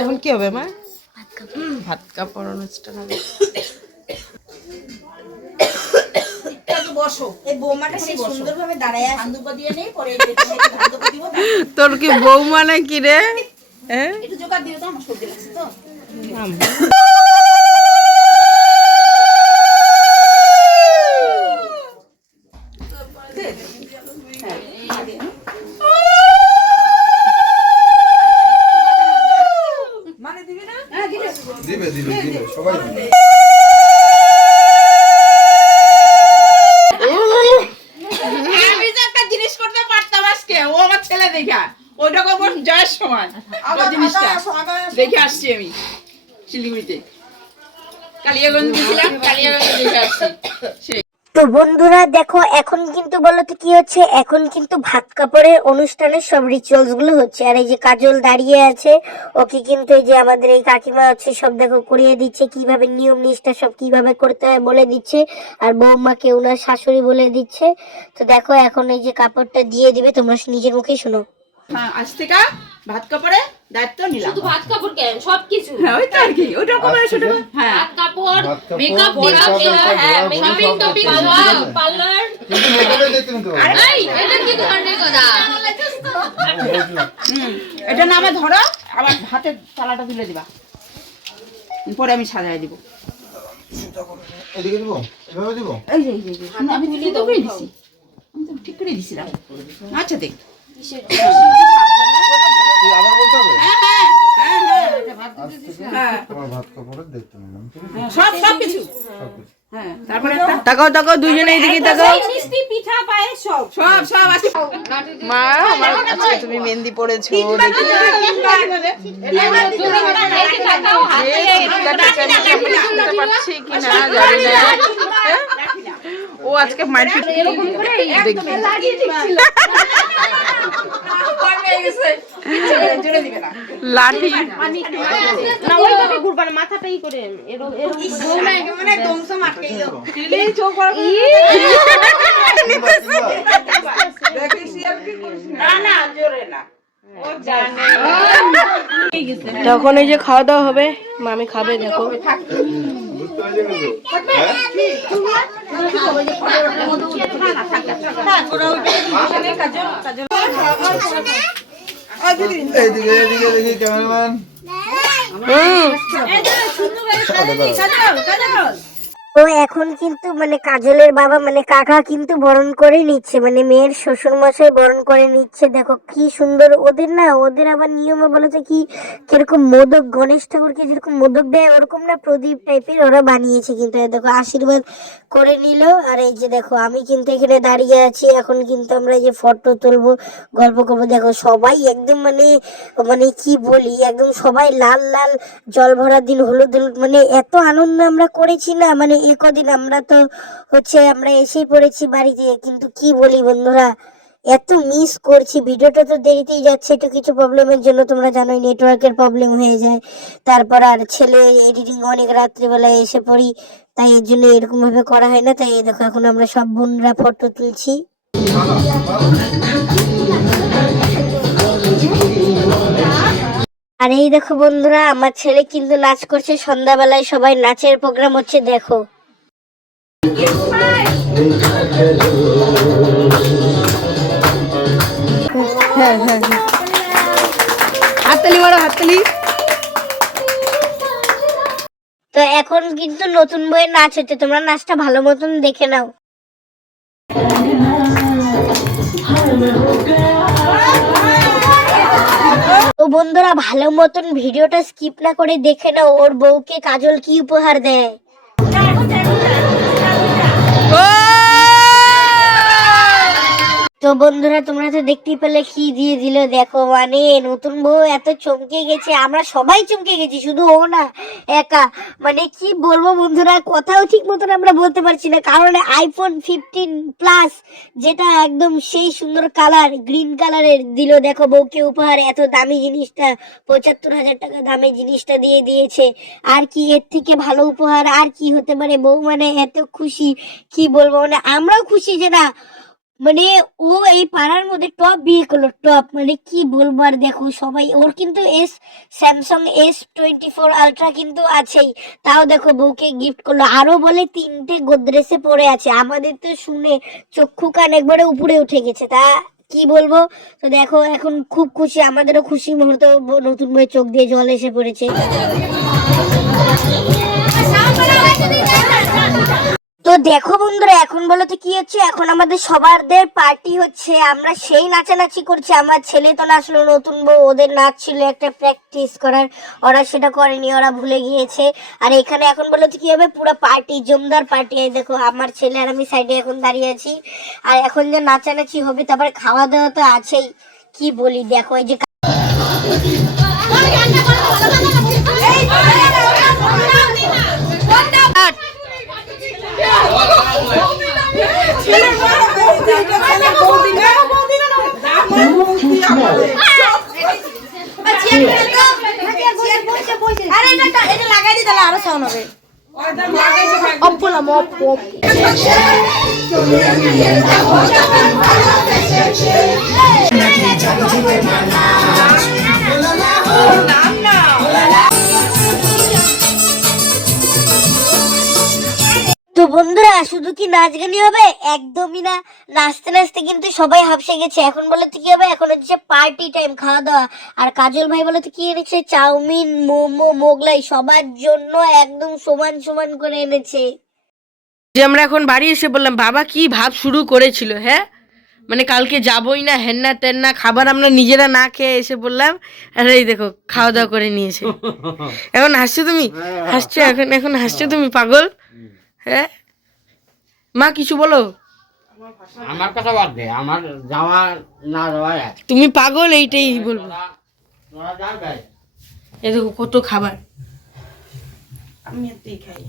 এখন কি হবে মা? ভাত কাপড় অনুষ্ঠান হবে। তোর কি বৌমা নাকি রে? দেখে আসছি আমি শিলিগুড়িতে, কালিয়াগঞ্জ গেছিলাম, কালিয়াগঞ্জ দেখে আসছি। তো বন্ধুরা দেখো এখন কিন্তু বলো তো কি হচ্ছে, এখন কিন্তু ভাত কাপড়ের অনুষ্ঠানের সব রিচুয়ালস গুলো হচ্ছে। আর এই যে কাজল দাঁড়িয়ে আছে, ওকে কিন্তু এই যে আমাদের এই কাকিমা হচ্ছে সব দেখো করিয়ে দিচ্ছে, কিভাবে নিয়ম নিষ্ঠা সব কিভাবে করতে হয় বলে দিচ্ছে, আর বৌমাকে ওনার শাশুড়ি বলে দিচ্ছে। তো দেখো এখন এই যে কাপড়টা দিয়ে দিবে, তোমরা নিজের মুখেই শোনো। হ্যাঁ, আজ থেকে ভাত কাপড়ে দায়িত্ব নিলাম। শুধু ভাত কাপড় কেন, সবকিছু। হ্যাঁ, ওই তো আর কি, ওই রকম ছোট। হ্যাঁ, ভাত কাপড়, মেকআপ, হ্যাঁ, শপিং টপিং, পার্লার। এই এটা কি ধরনের কথা? এটা নামে ধরো, আবার হাতের তালাটা তুলে দিবা, পরে আমি সাজায় দিব। এদিকে দিব, এভাবে দিব। এই যে আমি তুলে তো করে দিছি, আমি তো ঠিক করে দিছিলাম। আচ্ছা দেখ, আবার বলতে হবে। হ্যাঁ, ভাত কাপড়ের দায়িত্ব নিলাম, ঠিক আছে? সব কিছু। হ্যাঁ, তারপরে তাকাও তাকাও, দুইজনে এইদিকে তাকাও। মিষ্টি পিঠা পায়ে সব আছে। মা আমার আজকে তুমি মেহেন্দি পড়েছো, দেখি পাচ্ছি কিনা জানি না। ও আজকে মারপিট দেখি লাঠি না, ওইভাবে ঘুরবা না, মাথাটাই করে তখন এই যে খাওয়া দাওয়া হবে, মামি খাবে দেখো। এইদিকে এইদিকে দেখি ক্যামেরাম্যান। তো এখন কিন্তু মানে কাজলের বাবা মানে কাকা কিন্তু বরণ করে নিচ্ছে, মানে মেয়ের শ্বশুর মশাই বরণ করে নিচ্ছে। দেখো কি সুন্দর ওদের, না ওদের আবার নিয়মে বলেছে কি কিরকম মোদক, গণেশ ঠাকুরকে যেরকম মোদক দেয় ওরকম না প্রদীপ টাইপের ওরা বানিয়েছে। কিন্তু দেখো আশীর্বাদ করে নিল। আর এই যে দেখো আমি কিন্তু এখানে দাঁড়িয়ে আছি, এখন কিন্তু আমরা এই যে ফটো তুলবো, গল্প করবো। দেখো সবাই একদম মানে মানে কি বলি, একদম সবাই লাল লাল, জল ভরার দিন হলুদ হলুদ, মানে এত আনন্দ আমরা করেছি না, মানে কদিন আমরা তো হচ্ছে আমরা এসেই পড়েছি বাড়িতে। কিন্তু কি বলি বন্ধুরা, এত মিস করছি। ভিডিওটা তো দেরিতেই যাচ্ছে, একটু কিছু প্রবলেমের জন্য, তোমরা জানোই নেটওয়ার্কের প্রবলেম হয়ে যায়। তারপর আর ছেলে এডিটিং অনেক রাত্রিবেলায় এসে পড়ি, তাই এর জন্য এরকম ভাবে করা হয় না। তাই দেখো এখন আমরা সব বোনরা ফটো তুলছি। আর এই দেখো বন্ধুরা আমার ছেলে কিন্তু নাচ করছে, সন্ধ্যাবেলায় সবাই নাচের প্রোগ্রাম হচ্ছে দেখো। হাততালি মারো, হাততালি। তো এখন কিন্তু নতুন বইয়ের নাচ হচ্ছে, তোমরা নাচটা ভালো মতন দেখে নাও। তো বন্ধুরা ভালো মতন ভিডিওটা স্কিপ না করে দেখে নাও, ওর বউকে কাজল কি উপহার দেয়। তো বন্ধুরা তোমরা তো দেখতেই পেলে কি দিয়ে দিল দেখো, মানে নতুন বউ এত চমকে গেছে, আমরা সবাই চমকে গেছি, শুধু ও না একা। মানে কি বলবো বন্ধুরা, কথাও ঠিক মতন আমরা বলতে পারছি না, কারণ আইফোন 15 প্লাস যেটা একদম সেই সুন্দর কালার গ্রিন কালারের দিল দেখো বউকে উপহার। এত দামি জিনিসটা 75,000 টাকা দামি জিনিসটা দিয়ে দিয়েছে। আর কি এর থেকে ভালো উপহার আর কি হতে পারে? বউ মানে এত খুশি, কি বলবো, মানে আমরাও খুশি যে না মানে ও এই পাড়ার মধ্যে টপ বিয়ে করলো, টপ, মানে কি বলবো। আর দেখো সবাই, ওর কিন্তু স্যামসাং S24 আলট্রা কিন্তু আছেই, তাও দেখো বউকে গিফট করলো। আরো বলে 3টে গোদরেজে পড়ে আছে। আমাদের তো শুনে চক্ষু কান একবারে উপরে উঠে গেছে, তা কি বলবো। তো দেখো এখন খুব খুশি, আমাদেরও খুশি মুহূর্ত, নতুন বই চোখ দিয়ে জল এসে পড়েছে। তো দেখো বন্ধুরা, এখন বলো তো কি হচ্ছে, এখন আমাদের সবারদের পার্টি হচ্ছে, আমরা সেই নাচানাচি করছি। আমার ছেলে তো নাচলো, নতুন বউ ওদের নাচ ছিল একটা প্র্যাকটিস করার, ওরা সেটা করেনি, ওরা ভুলে গিয়েছে। আর এখানে এখন বলো তো কি হবে, পুরো পার্টি, জমদার পার্টি। এই দেখো আমার ছেলে আর আমি সাইডে এখন দাঁড়িয়ে আছি, আর এখন যে নাচানাচি হবে, তারপরে খাওয়া দাওয়া তো আছেই। কি বলি, দেখো এই যে তো বন্ধুরা, শুধু কি নাচ গানই হবে? একদমই না, নাচতে নাচতে কিন্তু সবাই হাঁপসে গেছে। এখন বলে তো কি হবে, এখন হচ্ছে পার্টি টাইম, খাওয়া দাওয়া। আর কাজল ভাই বলে তো কি এনেছে, চাউমিন, মোমো, মোগলাই, সবার জন্য একদম সমান সমান করে এনেছে। যে আমরা এখন বাড়ি এসে বললাম, বাবা কি ভাব শুরু করেছিল, হ্যাঁ মানে কালকে যাবই না, হেন্না টেন্না, খাবার আমরা নিজেরা না খেয়ে এসে বললাম। আর এই দেখো খাওয়া দাওয়া করে নিয়েছে। এখন হাসছো তুমি, হাসছো এখন, এখন হাসছো তুমি পাগল, হ্যাঁ। মা কিছু বলো। আমার কথা বাদ দে, আমার যাওয়া না যাওয়া এক। তুমি পাগল, এইটাই বলবো। তোরা যাবে। এই দেখো কত খাবার। আমি এতেই খাই।